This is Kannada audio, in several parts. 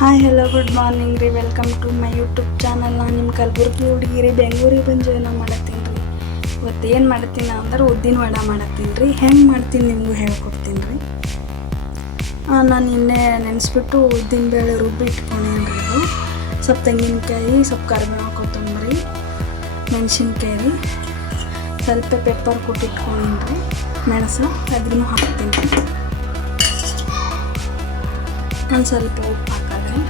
ಹಾಯ್ ಹಲೋ ಗುಡ್ ಮಾರ್ನಿಂಗ್ ರೀ. Welcome to my YouTube channel. ನಾನು ನಿಮ್ಮ ಕಲಬುರ್ಗಿ ಹುಡುಗಿ ರೀ. ಬೆಂಗಳೂರಿಗೆ ಬಂದು ಜಾಯ್ನ್ ಮಾಡತ್ತೀನಿ ರೀ. ಇವತ್ತು ಏನು ಮಾಡ್ತೀನಿ ಅಂದ್ರೆ ಉದ್ದಿನ ವಡೆ ಮಾಡತ್ತೀನಿ ರೀ. ಹೆಂಗೆ ಮಾಡ್ತೀನಿ ನಿಮಗೂ ಹೇಳ್ಕೊಡ್ತೀನಿ ರೀ. ನಾನು ಇನ್ನೇ ನೆನೆಸ್ಬಿಟ್ಟು ಉದ್ದಿನ ಬೇಳೆ ರುಬ್ಬಿ ಇಟ್ಕೊಂಡೇನಿ ರೀ. ಇದು ಸ್ವಲ್ಪ ತೆಂಗಿನಕಾಯಿ, ಸ್ವಲ್ಪ ಕರಿಬೇವು, ಕೊತ್ತಂಬರಿ, ಮೆಣಸಿನ್ಕಾಯಿ ರೀ, ಸ್ವಲ್ಪ ಪೆಪ್ಪರ್ ಕೊಟ್ಟಿಟ್ಕೊಂಡೀನಿ ರೀ, ಮೆಣಸು ಅದನ್ನು ಹಾಕ್ತೀನಿ ರೀ. ಒಂದು ಸ್ವಲ್ಪ ಉಪ್ಪು ಹಾಕೋದ್ರಿ.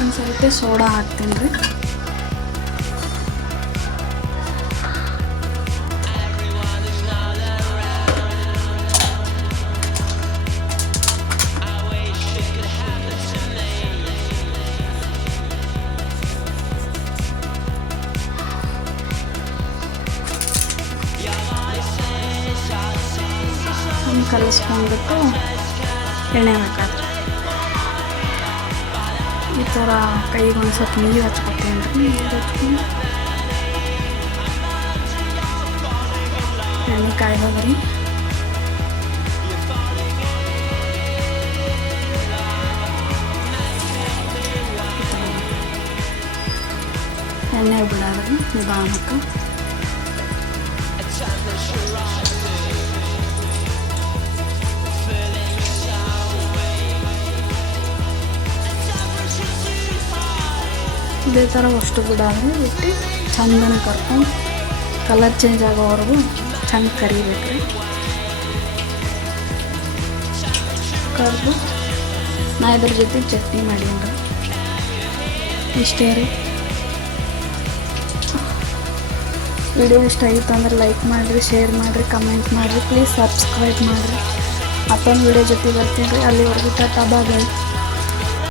ಒಂದು ಸ್ವಲ್ಪ ಸೋಡಾ ಹಾಕ್ತೀನಿ ರೀ. ಕಲಿಸ್ಕೊಂಡ್ಬಿಟ್ಟು ಎಣ್ಣೆ ಹಾಕೋದು. ಈ ಥರ ಕೈಗೆ ಒಂದು ಸ್ವಲ್ಪ ನೀರು ಹಚ್ಕೊತೀನಿ ರೀ. ನೀರು ಹಚ್ಕೊಂಡು ಎಣ್ಣೆ ಕಾಯ್ಬೋದ್ರಿ. ಎಣ್ಣೆ ಬಿಡೋದ್ರಿ ನಿಧಾನಕ್ಕೆ. ಇದೇ ಥರ ಅಷ್ಟು ಬಿಡೋದ್ರೆ ಬಿಟ್ಟು ಚಂದನ ಕರ್ಕೊಂಡು ಕಲರ್ ಚೇಂಜ್ ಆಗೋವರೆಗೂ ಚಂದ ಕರಿಬೇಕು ರೀ. ಕರೆದು ನಾ ಇದ್ರ ಜೊತೆ ಚಟ್ನಿ ಮಾಡೀನಿ ರೀ. ಇಷ್ಟೇ ರೀ. ವಿಡಿಯೋ ಇಷ್ಟ ಆಗಿತ್ತು ಅಂದ್ರೆ ಲೈಕ್ ಮಾಡಿರಿ, ಶೇರ್ ಮಾಡಿರಿ, ಕಮೆಂಟ್ ಮಾಡಿರಿ, ಪ್ಲೀಸ್ ಸಬ್ಸ್ಕ್ರೈಬ್ ಮಾಡಿರಿ. ಮತ್ತೊಂದು ವಿಡಿಯೋ ಜೊತೆ ಬರ್ತೀನಿ ರೀ. ಅಲ್ಲಿವರೆಗೂ ಟಾಟಾ ಬಾಯ್.